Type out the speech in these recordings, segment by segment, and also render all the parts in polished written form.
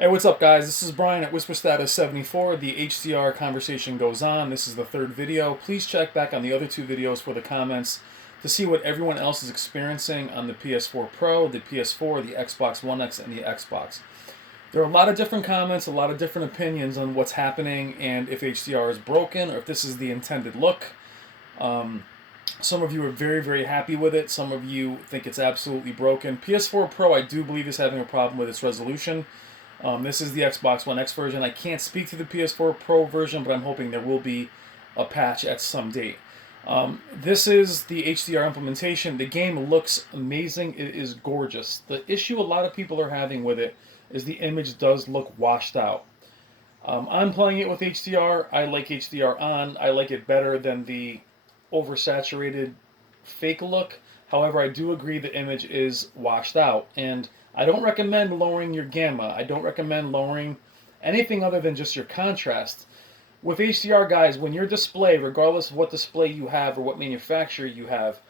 Hey, what's up, guys? This is Brian at Whisper Status 74. The HDR conversation goes on. This is the third video. Please check back on the other two videos for the comments to see what everyone else is experiencing on the PS4 Pro, the PS4, the Xbox One X, and the Xbox. There are a lot of different comments, a lot of different opinions on what's happening and if HDR is broken or if this is the intended look. Um, some of you are very, very happy with it. Some of you think it's absolutely broken. PS4 Pro, I do believe, is having a problem with its resolution. This is the Xbox One X version. I can't speak to the PS4 Pro version, but I'm hoping there will be a patch at some date. This is the HDR implementation. The game looks amazing. It is gorgeous. The issue a lot of people are having with it is the image does look washed out. I'm playing it with HDR. I like HDR on. I like it better than the oversaturated fake look. However, I do agree the image is washed out. And I don't recommend lowering your gamma. I don't recommend lowering anything other than just your contrast. With HDR, guys, when your display, regardless of what display you have or what manufacturer you have,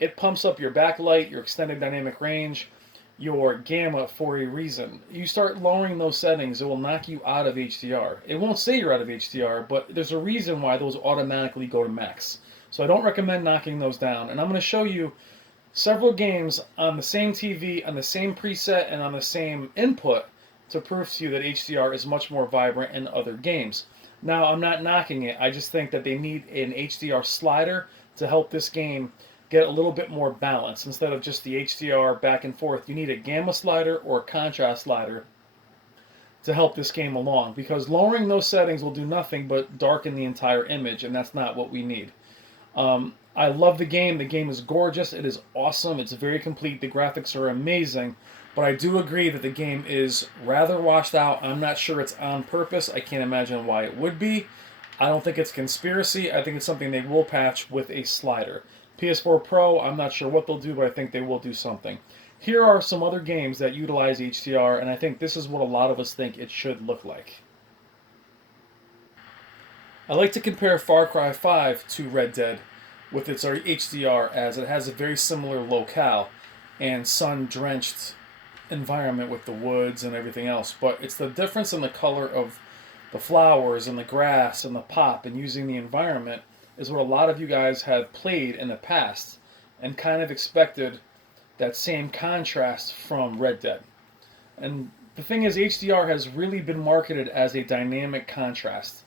it pumps up your backlight, your extended dynamic range, your gamma for a reason. You start lowering those settings, it will knock you out of HDR. It won't say you're out of HDR, but there's a reason why those automatically go to max. So I don't recommend knocking those down. And I'm going to show you several games on the same TV, on the same preset, and on the same input to prove to you that HDR is much more vibrant in other games. Now, I'm not knocking it. I just think that they need an HDR slider to help this game get a little bit more balance. Instead of just the HDR back and forth, you need a gamma slider or a contrast slider to help this game along, because lowering those settings will do nothing but darken the entire image, and that's not what we need. I love the game. The game is gorgeous. It is awesome. It's very complete. The graphics are amazing. But I do agree that the game is rather washed out. I'm not sure it's on purpose. I can't imagine why it would be. I don't think it's conspiracy. I think it's something they will patch with a slider. PS4 Pro, I'm not sure what they'll do, but I think they will do something. Here are some other games that utilize HDR, and I think this is what a lot of us think it should look like. I like to compare Far Cry 5 to Red Dead with its HDR, as it has a very similar locale and sun-drenched environment with the woods and everything else. But it's the difference in the color of the flowers and the grass and the pop and using the environment is what a lot of you guys have played in the past and kind of expected that same contrast from Red Dead. And the thing is, HDR has really been marketed as a dynamic contrast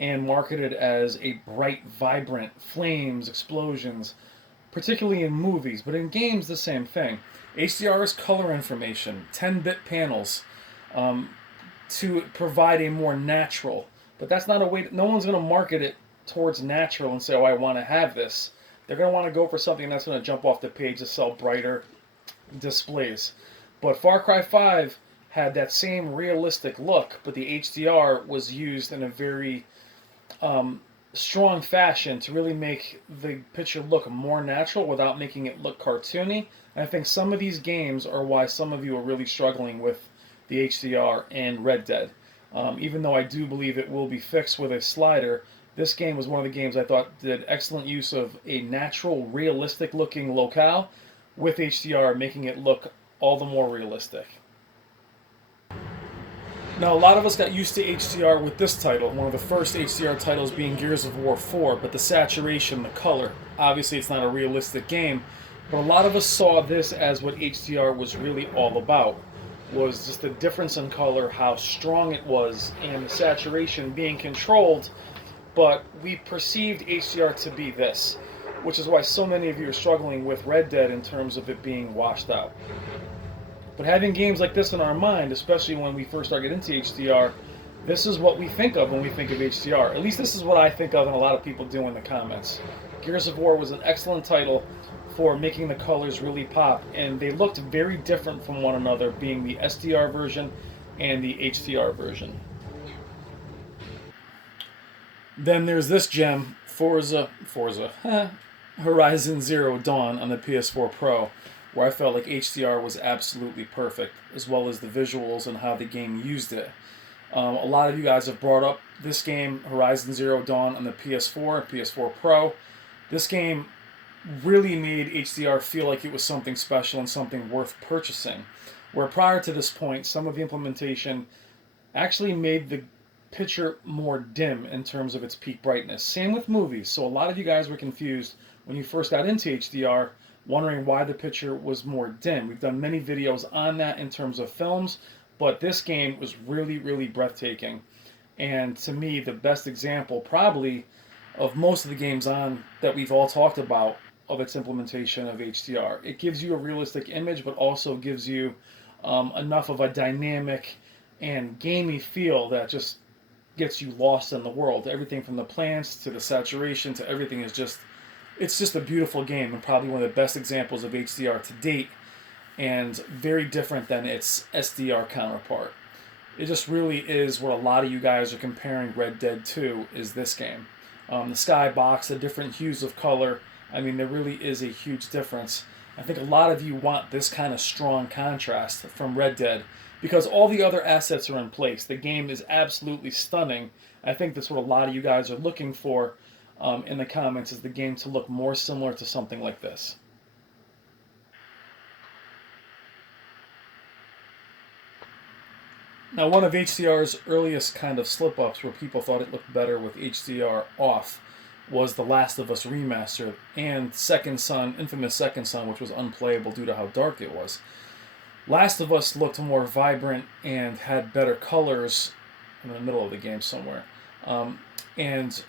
and marketed as a bright, vibrant flames, explosions, particularly in movies, but in games, the same thing. HDR is color information, 10-bit panels, to provide a more natural. But that's not a way. No one's going to market it towards natural and say, "Oh, I want to have this." They're going to want to go for something that's going to jump off the page to sell brighter displays. But Far Cry 5 had that same realistic look, but the HDR was used in a very strong fashion to really make the picture look more natural without making it look cartoony. And I think some of these games are why some of you are really struggling with the HDR and Red Dead. Even though I do believe it will be fixed with a slider, this game was one of the games I thought did excellent use of a natural, realistic looking locale with HDR, making it look all the more realistic. Now, a lot of us got used to HDR with this title, one of the first HDR titles being Gears of War 4, but the saturation, the color, obviously it's not a realistic game, but a lot of us saw this as what HDR was really all about, was just the difference in color, how strong it was, and the saturation being controlled, but we perceived HDR to be this, which is why so many of you are struggling with Red Dead in terms of it being washed out. But having games like this in our mind, especially when we first start getting into HDR, this is what we think of when we think of HDR. At least this is what I think of and a lot of people do in the comments. Gears of War was an excellent title for making the colors really pop, and they looked very different from one another, being the SDR version and the HDR version. Then there's this gem, Forza Horizon Zero Dawn on the PS4 Pro, where I felt like HDR was absolutely perfect, as well as the visuals and how the game used it. A lot of you guys have brought up this game, Horizon Zero Dawn, on the PS4 and PS4 Pro. This game really made HDR feel like it was something special and something worth purchasing. Where prior to this point, some of the implementation actually made the picture more dim in terms of its peak brightness. Same with movies. So a lot of you guys were confused when you first got into HDR, wondering why the picture was more dim. We've done many videos on that in terms of films, but this game was really, really breathtaking. And to me, the best example probably of most of the games on that we've all talked about of its implementation of HDR. It gives you a realistic image, but also gives you enough of a dynamic and gamey feel that just gets you lost in the world. Everything from the plants to the saturation to everything is just, it's just a beautiful game and probably one of the best examples of HDR to date, and very different than its SDR counterpart. It just really is what a lot of you guys are comparing Red Dead to, is this game. The skybox, the different hues of color, I mean, there really is a huge difference. I think a lot of you want this kind of strong contrast from Red Dead because all the other assets are in place. The game is absolutely stunning. I think that's what a lot of you guys are looking for in the comments, is the game to look more similar to something like this. Now, one of HDR's earliest kind of slip-ups where people thought it looked better with HDR off was The Last of Us Remastered and Second Son, infamous Second Son, which was unplayable due to how dark it was. Last of Us looked more vibrant and had better colors in the middle of the game somewhere. And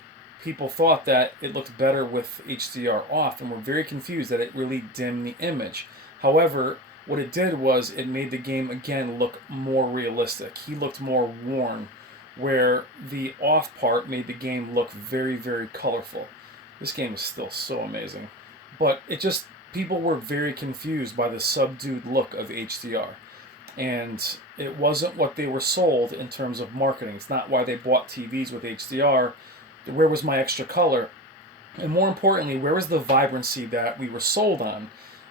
people thought that it looked better with HDR off and were very confused that it really dimmed the image. However, what it did was it made the game again look more realistic. He looked more worn, where the off part made the game look very, very colorful. This game is still so amazing. But it just, people were very confused by the subdued look of HDR. And it wasn't what they were sold in terms of marketing. It's not why they bought TVs with HDR. Where was my extra color? And more importantly, where was the vibrancy that we were sold on?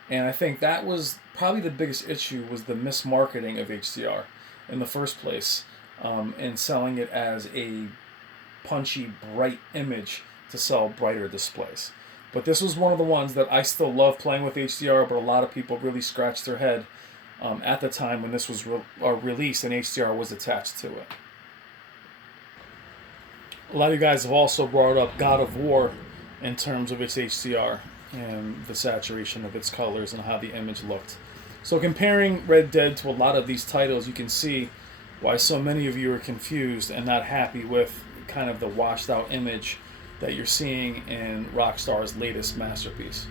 And I think that was probably the biggest issue, was the mismarketing of HDR in the first place, and selling it as a punchy, bright image to sell brighter displays. But this was one of the ones that I still love playing with HDR, but a lot of people really scratched their head at the time when this was released and HDR was attached to it. A lot of you guys have also brought up God of War in terms of its HDR and the saturation of its colors and how the image looked. So comparing Red Dead to a lot of these titles, you can see why so many of you are confused and not happy with kind of the washed out image that you're seeing in Rockstar's latest masterpiece.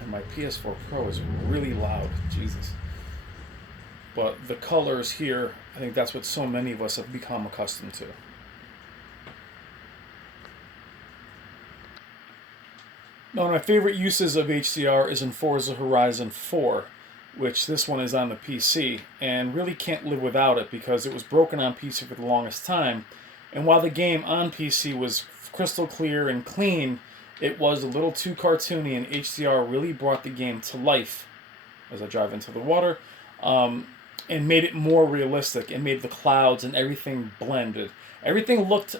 And my PS4 Pro is really loud, Jesus. But the colors here, I think that's what so many of us have become accustomed to. Now, one of my favorite uses of HDR is in Forza Horizon 4, which this one is on the PC, and really can't live without it because it was broken on PC for the longest time. And while the game on PC was crystal clear and clean, it was a little too cartoony, and HDR really brought the game to life as I drive into the water, and made it more realistic and made the clouds and everything blended. Everything looked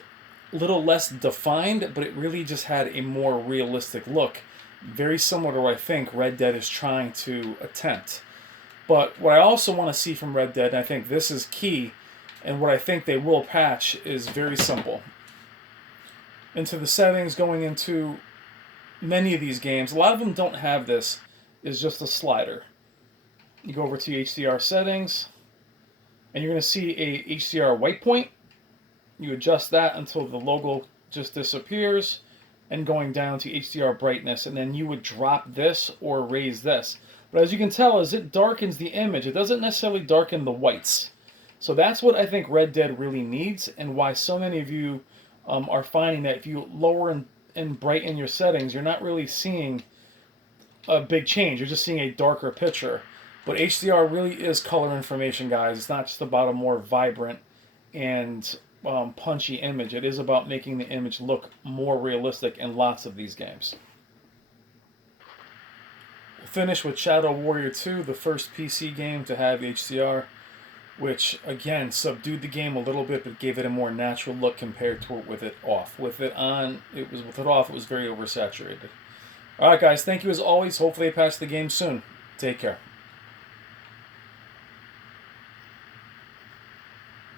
a little less defined, but it really just had a more realistic look. Very similar to what I think Red Dead is trying to attempt. But what I also want to see from Red Dead, and I think this is key, and what I think they will patch, is very simple. Into the settings, going into many of these games, a lot of them don't have this, is just a slider. You go over to HDR settings, and you're going to see a HDR white point. You adjust that until the logo just disappears, and going down to HDR brightness, and then you would drop this or raise this. But as you can tell, as it darkens the image, it doesn't necessarily darken the whites. So that's what I think Red Dead really needs, and why so many of you are finding that if you lower and brighten your settings, you're not really seeing a big change. You're just seeing a darker picture. But HDR really is color information, guys. It's not just about a more vibrant and punchy image. It is about making the image look more realistic in lots of these games. We'll finish with Shadow Warrior 2, the first PC game to have HDR, which again subdued the game a little bit but gave it a more natural look compared to with it off. With it on, with it off, it was very oversaturated. Alright guys, thank you as always. Hopefully I patch the game soon. Take care.